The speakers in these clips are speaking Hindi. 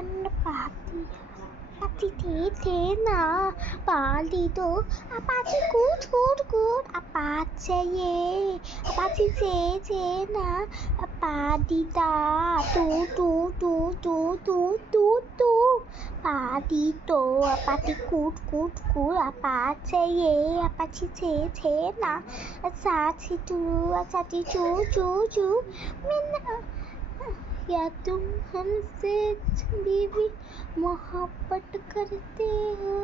Pati, pati te na, pali do, apati good, apache ye, apati te na, apati da, tu, pati to, apati good, apache ye, apati te na, asati chu, mina. क्या तुम हमसे बीवी मोहब्बत करते हो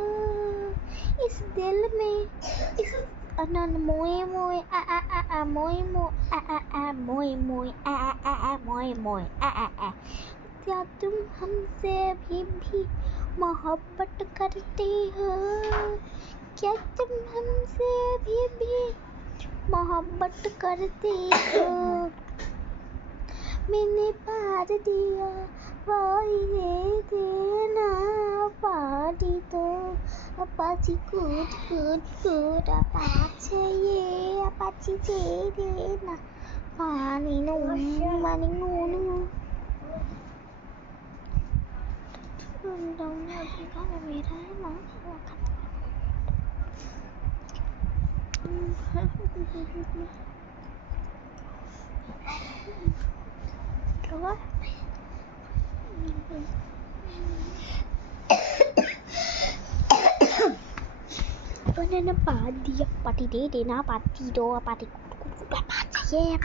इस दिल में इस अनन मोए मोए क्या तुम हमसे अभी भी मोहब्बत करते हो क्या तुम हमसे अभी भी मोहब्बत करते हो मैंने पार दिया ये देना पारी तो अपाची good apache ये अपाची जे देना पानी नो मेरा है ना Banana padi, pati de na pati do, pati kudu kudu pati ye.